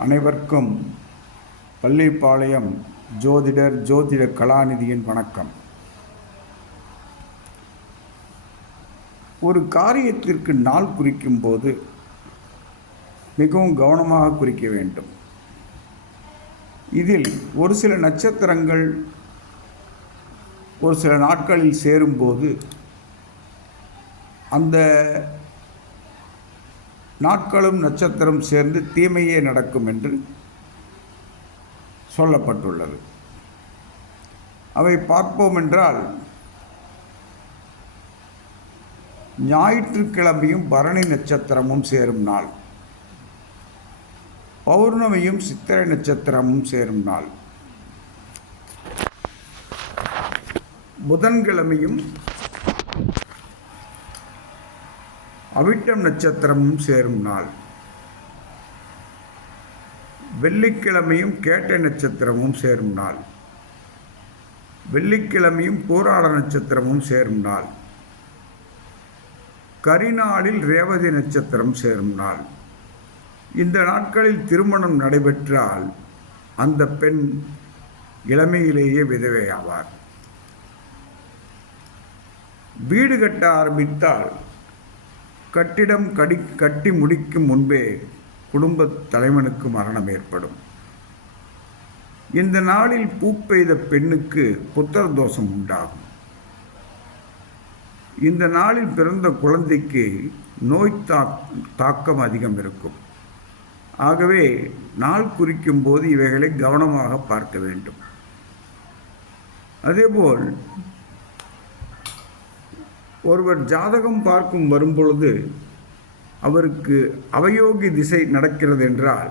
அனைவருக்கும் பள்ளிப்பாளையம் ஜோதிடர் ஜோதிட கலாநிதியின் வணக்கம். ஒரு காரியத்திற்கு நாள் குறிக்கும் போது மிகவும் கவனமாக குறிக்க வேண்டும். இதில் ஒரு சில நட்சத்திரங்கள் ஒரு சில நாட்களில் சேரும்போது அந்த நாட்களும் நட்சத்திரம் சேர்ந்து தீமையே நடக்கும் என்று சொல்லப்பட்டுள்ளது. அவை பார்ப்போம் என்றால் ஞாயிற்றுக்கிழமையும் பரணி நட்சத்திரமும் சேரும் நாள். பௌர்ணமியும் சித்திரை நட்சத்திரமும் சேரும் நாள். புதன்கிழமையும் அவிட்டம் நட்சத்திரமும் சேரும் நாள். வெள்ளிக்கிழமையும் கேட்டை நட்சத்திரமும் சேரும் நாள். வெள்ளிக்கிழமையும் போராள நட்சத்திரமும் சேரும் நாள். கரிநாளில் ரேவதி நட்சத்திரம் சேரும் நாள். இந்த நாட்களில் திருமணம் நடைபெற்றால் அந்த பெண் இளமையிலேயே விதவையாவார். வீடு கட்ட ஆரம்பித்தால் கட்டிடம் கடி கட்டி முடிக்கும் முன்பே குடும்ப தலைவனுக்கு மரணம் ஏற்படும். இந்த நாளில் பூ பெய்த பெண்ணுக்கு புத்திர தோஷம் உண்டாகும். இந்த நாளில் பிறந்த குழந்தைக்கு நோய் தா தாக்கம் அதிகம் இருக்கும். ஆகவே நாள் குறிக்கும் போது இவைகளை கவனமாக பார்க்க வேண்டும். அதேபோல் ஒருவர் ஜாதகம் பார்க்கும் வரும்பொழுது அவருக்கு அவயோகி திசை நடக்கிறது என்றால்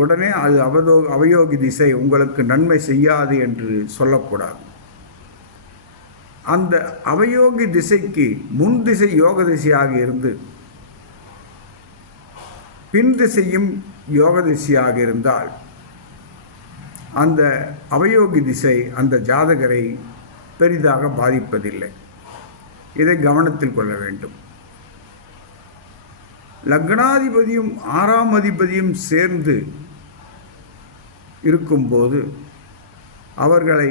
உடனே அது அவதோ அவயோகி திசை உங்களுக்கு நன்மை செய்யாது என்று சொல்லக்கூடாது. அந்த அவயோகி திசைக்கு முன் திசை யோக திசையாக இருந்து பின் திசையும் யோக திசையாக இருந்தால் அந்த அவயோகி திசை அந்த ஜாதகரை பெரிதாக பாதிப்பதில்லை. இதை கவனத்தில் கொள்ள வேண்டும். லக்னாதிபதியும் ஆறாம் அதிபதியும் சேர்ந்து இருக்கும்போது அவர்களை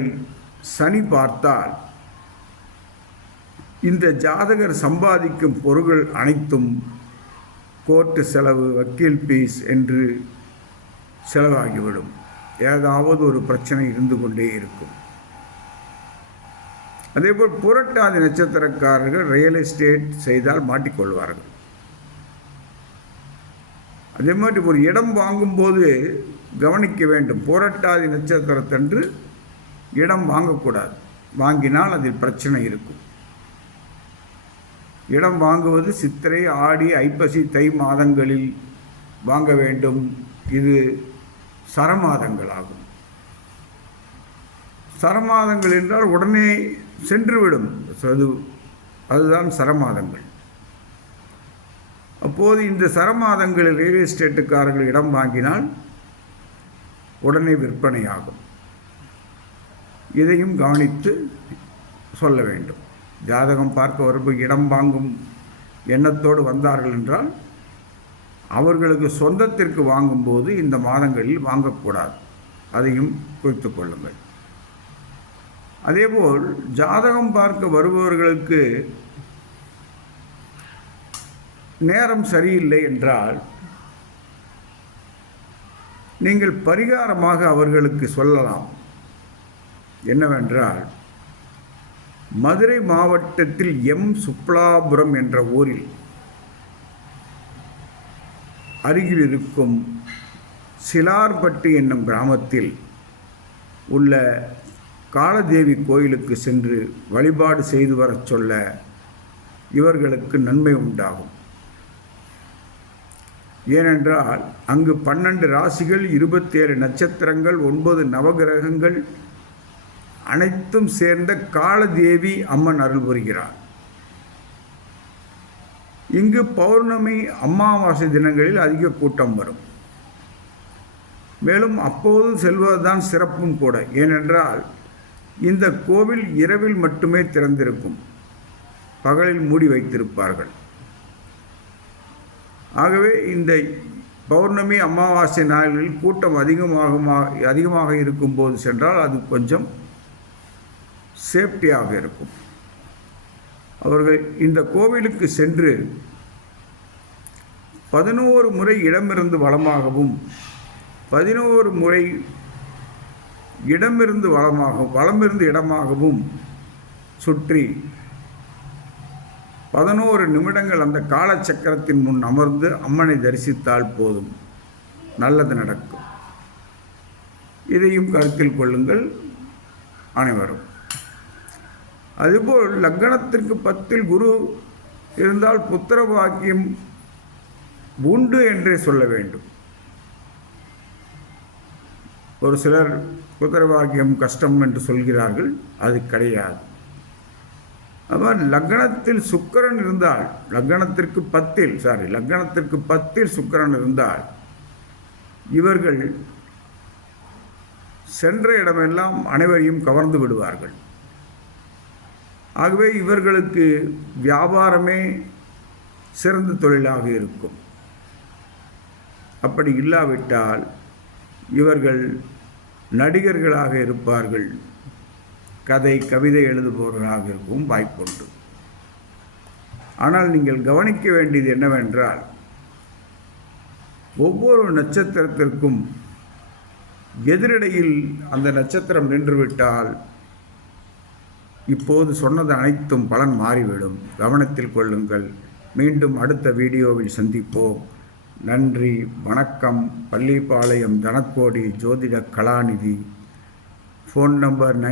சனி பார்த்தால் இந்த ஜாதகர் சம்பாதிக்கும் பொருள்கள் அனைத்தும் கோர்ட்டு செலவு வக்கீல் ஃபீஸ் என்று செலவாகிவிடும். ஏதாவது ஒரு பிரச்சனை இருந்து கொண்டே இருக்கும். அதேபோல் புரட்டாதி நட்சத்திரக்காரர்கள் ரியல் எஸ்டேட் செய்தால் மாட்டிக்கொள்வார்கள். அதே மாதிரி ஒரு இடம் வாங்கும்போது கவனிக்க வேண்டும். புரட்டாதி நட்சத்திரத்தன்று இடம் வாங்கக்கூடாது. வாங்கினால் அதில் பிரச்சனை இருக்கும். இடம் வாங்குவது சித்திரை ஆடி ஐப்பசி தை மாதங்களில் வாங்க வேண்டும். இது சரமாதங்களாகும். சரமாதங்கள் என்றால் உடனே சென்றுவிடும். அது அதுதான் சரமாதங்கள். அப்போது இந்த சரமாதங்களில் ரியல் எஸ்டேட்டுக்காரர்கள் இடம் வாங்கினால் உடனே விற்பனையாகும். இதையும் கவனித்து சொல்ல வேண்டும். ஜாதகம் பார்க்க வரும்போது இடம் வாங்கும் எண்ணத்தோடு வந்தார்கள் என்றால் அவர்களுக்கு சொந்தத்திற்கு வாங்கும்போது இந்த மாதங்களில் வாங்கக்கூடாது. அதையும் குறித்து கொள்ளுங்கள். அதேபோல் ஜாதகம் பார்க்க வருபவர்களுக்கு நேரம் சரியில்லை என்றால் நீங்கள் பரிகாரமாக அவர்களுக்கு சொல்லலாம். என்னவென்றால் மதுரை மாவட்டத்தில் எம். சுப்லாபுரம் என்ற ஊரில் அருகில் இருக்கும் சிலார்பட்டு என்னும் கிராமத்தில் உள்ள காலதேவி கோயிலுக்கு சென்று வழிபாடு செய்து வரச் சொல்ல இவர்களுக்கு நன்மை உண்டாகும். ஏனென்றால் அங்கு பன்னெண்டு ராசிகள் இருபத்தேழு நட்சத்திரங்கள் ஒன்பது நவகிரகங்கள் அனைத்தும் சேர்ந்த காலதேவி அம்மன் அருள் புரிகிறார். இங்கு பௌர்ணமி அமாவாசை தினங்களில் அதிக கூட்டம் வரும். மேலும் அப்போது செல்வதுதான் சிறப்பும் கூட. ஏனென்றால் இந்த கோவில் இரவில் மட்டுமே திறந்திருக்கும். பகலில் மூடி வைத்திருப்பார்கள். ஆகவே இந்த பௌர்ணமி அமாவாசை நாளில் கூட்டம் அதிகமாக அதிகமாக இருக்கும்போது சென்றால் அது கொஞ்சம் சேஃப்டியாக இருக்கும். அவர்கள் இந்த கோவிலுக்கு சென்று பதினோரு முறை இடமிருந்து வளமாகவும் பதினோரு முறை இடமிருந்து வளமாகவும் வளமிருந்து இடமாகவும் சுற்றி பதினோரு நிமிடங்கள் அந்த காலச்சக்கரத்தின் முன் அமர்ந்து அம்மனை தரிசித்தால் போதும். நல்லது நடக்கும். இதையும் கருத்தில் கொள்ளுங்கள் அனைவரும். அதுபோல் லக்னத்திற்கு பத்தில் குரு இருந்தால் புத்திர பாக்கியம் உண்டு என்றே சொல்ல வேண்டும். ஒரு சிலர் புத்திர கஷ்டம் என்று சொல்கிறார்கள் அது கிடையாது. அவர் லக்னத்தில் சுக்கரன் இருந்தால் லக்னத்திற்கு பத்தில் சாரி லக்னத்திற்கு பத்தில் சுக்கரன் இருந்தால் இவர்கள் சென்ற இடமெல்லாம் அனைவரையும் கவர்ந்து விடுவார்கள். ஆகவே இவர்களுக்கு வியாபாரமே சிறந்த தொழிலாக இருக்கும். அப்படி இல்லாவிட்டால் இவர்கள் நடிகர்களாக இருப்பார்கள். கதை கவிதை எழுதுபவர்களாக இருக்கவும் வாய்ப்புண்டு. ஆனால் நீங்கள் கவனிக்க வேண்டியது என்னவென்றால் ஒவ்வொரு நட்சத்திரத்திற்கும் எதிரிடையில் அந்த நட்சத்திரம் நின்றுவிட்டால் இப்போது சொன்னது அனைத்தும் பலன் மாறிவிடும். கவனத்தில் கொள்ளுங்கள். மீண்டும் அடுத்த வீடியோவில் சந்திப்போம். நன்றி வணக்கம் பள்ளிப்பாளையம் தனக்கோடி ஜோதிட கலாநிதி. Phone number nine